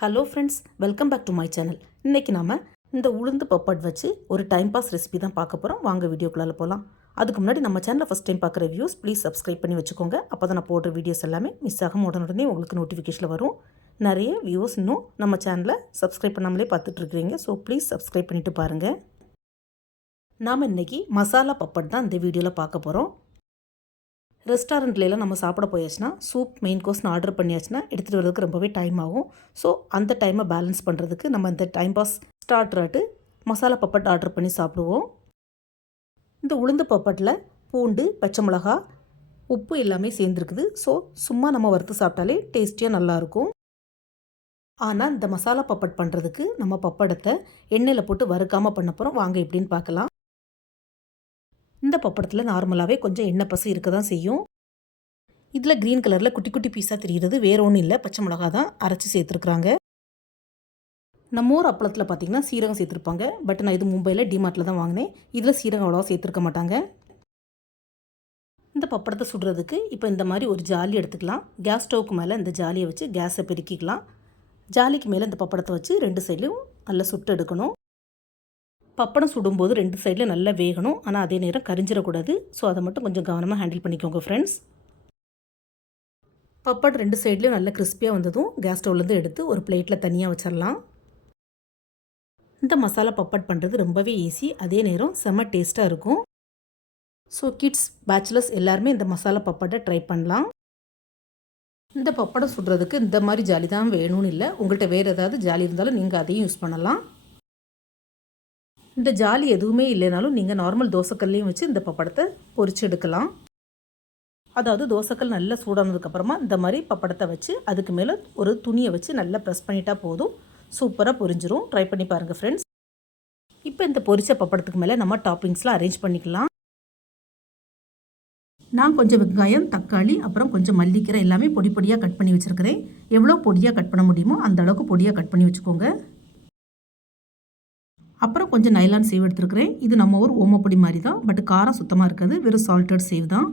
Hello friends, welcome back to my channel. இன்றைக்கி நாம் இந்த உளுந்து பப்பட் வச்சு ஒரு டைம் பாஸ் ரெசிபி தான் பார்க்க போகிறோம். வாங்க வீடியோக்குள்ளே போகலாம். அதுக்கு முன்னாடி நம்ம சேனலை ஃபஸ்ட் டைம் பார்க்குற வியூஸ் ப்ளீஸ் சப்ஸ்கிரைப் பண்ணி வச்சுக்கோங்க. அப்போ தான் நான் போடுற வீடியோஸ் எல்லாமே மிஸ் ஆகாமல் உடனே உங்களுக்கு நோட்டிஃபிகேஷனில் வரும். நிறைய வியூஸ் இன்னும் நம்ம சேனலை சப்ஸ்கிரைப் பண்ணாமலே பார்த்துட்ருக்குறீங்க. ஸோ ப்ளீஸ் சப்ஸ்கிரைப் பண்ணிவிட்டு பாருங்கள். நாம் இன்றைக்கி மசாலா பப்பட் தான் இந்த வீடியோவில் பார்க்க போகிறோம். ரெஸ்டாரண்ட்லாம் நம்ம சாப்பிட போயாச்சுன்னா சூப் மெயின் கோர்ஸ்னு ஆர்டர் பண்ணியாச்சுன்னா எடுத்துகிட்டு வரதுக்கு ரொம்பவே டைம் ஆகும். ஸோ அந்த டைமை பேலன்ஸ் பண்ணுறதுக்கு நம்ம இந்த டைம் பாஸ் ஸ்டார்டராட்டு மசாலா பப்பட் ஆர்டர் பண்ணி சாப்பிடுவோம். இந்த உளுந்து பப்பட்டில் பூண்டு, பச்சை மிளகா, உப்பு எல்லாமே சேர்ந்துருக்குது. ஸோ சும்மா நம்ம வறுத்து சாப்பிட்டாலே டேஸ்டியாக நல்லாயிருக்கும். ஆனால் இந்த மசாலா பப்பட் பண்ணுறதுக்கு நம்ம பப்படத்தை எண்ணெயில் போட்டு வறுக்காமல் பண்ண போகிறோம். வாங்க எப்படின்னு பார்க்கலாம். இந்த பப்படத்தில் நார்மலாகவே கொஞ்சம் எண்ணெய் பசு இருக்க தான் செய்யும். இதில் க்ரீன் கலரில் குட்டி குட்டி பீஸாக தெரிகிறது வேறு ஒன்றும் இல்லை, பச்சை மிளகா தான் அரைச்சி சேர்த்துருக்குறாங்க. நம்ம ஊர் அப்பளத்தில் பார்த்திங்கன்னா சீரகம் சேர்த்துருப்பாங்க. பட் நான் இது மும்பையில் டிமார்ட்டில் தான் வாங்கினேன். இதில் சீரகம் அவ்வளோவா சேர்த்துருக்க மாட்டாங்க. இந்த பப்படத்தை சுடுறதுக்கு இப்போ இந்த மாதிரி ஒரு ஜாலி எடுத்துக்கலாம். கேஸ் ஸ்டவ்வுக்கு மேலே இந்த ஜாலியை வச்சு கேஸை பெருக்கிக்கலாம். ஜாலிக்கு மேலே இந்த பப்படத்தை வச்சு 2 சைட்லையும் நல்லா சுட்டு எடுக்கணும். பப்படம் சுடும்போது 2 சைடில் நல்லா வேகணும். ஆனால் அதே நேரம் கரிஞ்சிடக்கூடாது. ஸோ அதை மட்டும் கொஞ்சம் கவனமாக ஹேண்டில் பண்ணிக்கோங்க ஃப்ரெண்ட்ஸ். பப்பட் 2 சைட்லேயும் நல்லா கிறிஸ்பியாக வந்ததும் கேஸ் ஸ்டவ்லேருந்து எடுத்து ஒரு பிளேட்டில் தனியாக வச்சிடலாம். இந்த மசாலா பப்பட் பண்ணுறது ரொம்பவே ஈஸி, அதே நேரம் செம்ம டேஸ்ட்டாக இருக்கும். ஸோ கிட்ஸ், பேச்சுலர்ஸ் எல்லாருமே இந்த மசாலா பப்பட்டை ட்ரை பண்ணலாம். இந்த பப்படம் சுடுறதுக்கு இந்த மாதிரி ஜாலி தான் வேணும்னு இல்லை. உங்கள்கிட்ட வேறு ஏதாவது ஜாலி இருந்தாலும் நீங்கள் அதையும் யூஸ் பண்ணலாம். இந்த ஜாலி எதுவுமே இல்லைனாலும் நீங்கள் நார்மல் தோசைக்கல்லையும் வச்சு இந்த பப்படத்தை பொரிச்சு எடுக்கலாம். அதாவது தோசைக்கல் நல்லா சூடானதுக்கப்புறமா இந்த மாதிரி பப்படத்தை வச்சு அதுக்கு மேலே ஒரு துணியை வச்சு நல்லா ப்ரெஸ் பண்ணிட்டா போதும், சூப்பராக பொரிஞ்சிரும். ட்ரை பண்ணி பாருங்கள் ஃப்ரெண்ட்ஸ். இப்போ இந்த பொரிச்ச பப்படத்துக்கு மேலே நம்ம டாப்பிங்ஸ்லாம் அரேஞ்ச் பண்ணிக்கலாம். நான் கொஞ்சம் வெங்காயம், தக்காளி, அப்புறம் கொஞ்சம் மல்லிக்கீரை எல்லாமே பொடி பொடியாக கட் பண்ணி வச்சுருக்கிறேன். எவ்வளோ பொடியாக கட் பண்ண முடியுமோ அந்த அளவுக்கு பொடியாக கட் பண்ணி வச்சுக்கோங்க. அப்புறம் கொஞ்சம் நைலான் சேவ் எடுத்துருக்கிறேன். இது நம்ம ஒரு ஓமப்பொடி மாதிரி தான், பட் காரம் சுத்தமாக இருக்காது, வெறும் சால்டட் சேவ் தான்.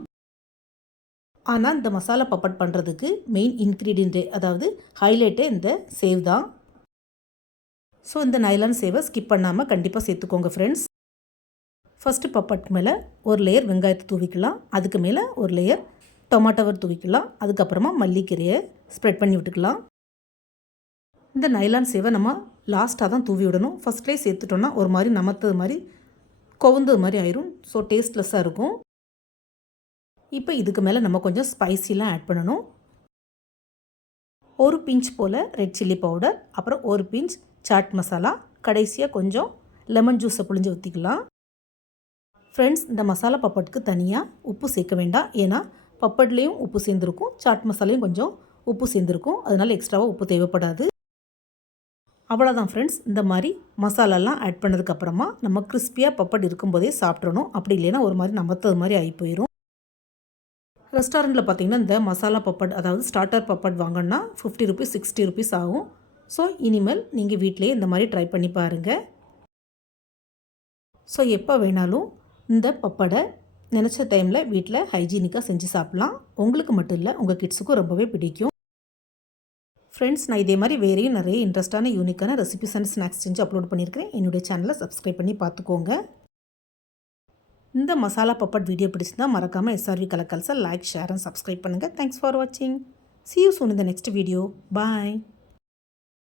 ஆனால் இந்த மசாலா பப்பட் பண்ணுறதுக்கு மெயின் இன்க்ரீடியண்ட்டு, அதாவது ஹைலைட்டே இந்த சேவ் தான். ஸோ இந்த நைலான் சேவை ஸ்கிப் பண்ணாமல் கண்டிப்பாக சேர்த்துக்கோங்க ஃப்ரெண்ட்ஸ். ஃபஸ்ட்டு பப்பட் மேலே ஒரு லேயர் வெங்காயத்தை தூவிக்கலாம். அதுக்கு மேலே ஒரு லேயர் டொமாட்டோவை தூவிக்கலாம். அதுக்கப்புறமா மல்லிக்கீரையை ஸ்ப்ரெட் பண்ணி விட்டுக்கலாம். இந்த நைலான் சேவை நம்ம லாஸ்ட்டாக தான் தூவி விடணும். ஃபஸ்ட்லேயே சேர்த்துட்டோன்னா ஒரு மாதிரி நமத்தது மாதிரி கொவுந்தது மாதிரி ஆயிரும். ஸோ டேஸ்ட்லெஸ்ஸாக இருக்கும். இப்போ இதுக்கு மேலே நம்ம கொஞ்சம் ஸ்பைசிலாம் ஆட் பண்ணணும். ஒரு பிஞ்ச் போல் ரெட் சில்லி பவுடர், அப்புறம் ஒரு பிஞ்ச் சாட் மசாலா, கடைசியாக கொஞ்சம் லெமன் ஜூஸை புழிஞ்சு ஊற்றிக்கலாம். ஃப்ரெண்ட்ஸ், இந்த மசாலா பப்பட்டுக்கு தனியாக உப்பு சேர்க்க வேண்டாம். ஏன்னா பப்பட்லேயும் உப்பு சேர்ந்துருக்கும், சாட் மசாலையும் கொஞ்சம் உப்பு சேர்ந்துருக்கும். அதனால் எக்ஸ்ட்ராவாக உப்பு தேவைப்படாது. அவ்வளோதான் ஃப்ரெண்ட்ஸ். இந்த மாதிரி மசாலாலாம் ஆட் பண்ணதுக்கப்புறமா நம்ம கிறிஸ்பியாக பப்பட் இருக்கும்போதே சாப்பிட்றணும். அப்படி இல்லைன்னா ஒரு மாதிரி நமத்தது மாதிரி ஆகி போயிடும். ரெஸ்டாரண்ட்டில் பார்த்திங்கன்னா இந்த மசாலா பப்பட், அதாவது ஸ்டார்டர் பப்பட் வாங்கினா 50 ருபீஸ் 60 ருபீஸ் ஆகும். ஸோ இனிமேல் நீங்கள் வீட்டிலேயே இந்த மாதிரி ட்ரை பண்ணி பாருங்கள். ஸோ எப்போ வேணாலும் இந்த பப்படை நினச்ச டைமில் வீட்டில் ஹைஜீனிக்காக செஞ்சு சாப்பிட்லாம். உங்களுக்கு மட்டும் இல்லை, உங்கள் கிட்ஸுக்கும் ரொம்பவே பிடிக்கும். ஃப்ரெண்ட்ஸ், நான் இதே மாதிரி வேறையும் நிறைய இன்ட்ரெஸ்டான யூனிக்கான ரெசிபிஸ் அண்ட் ஸ்நாக்ஸ் செஞ்சு அப்லோட் பண்ணியிருக்கிறேன். என்னுடைய சேனலை சப்ஸ்கிரைப் பண்ணி பார்த்துக்கோங்க. இந்த மசாலா பப்பட் வீடியோ பிடிச்சிருந்தால் மறக்காமல் SRV கலக்கல்ஸை லைக், ஷேர் அண்ட் சப்ஸ்கிரைப் பண்ணுங்கள். தேங்க்ஸ் ஃபார் வாட்சிங். See you soon in the next video. Bye.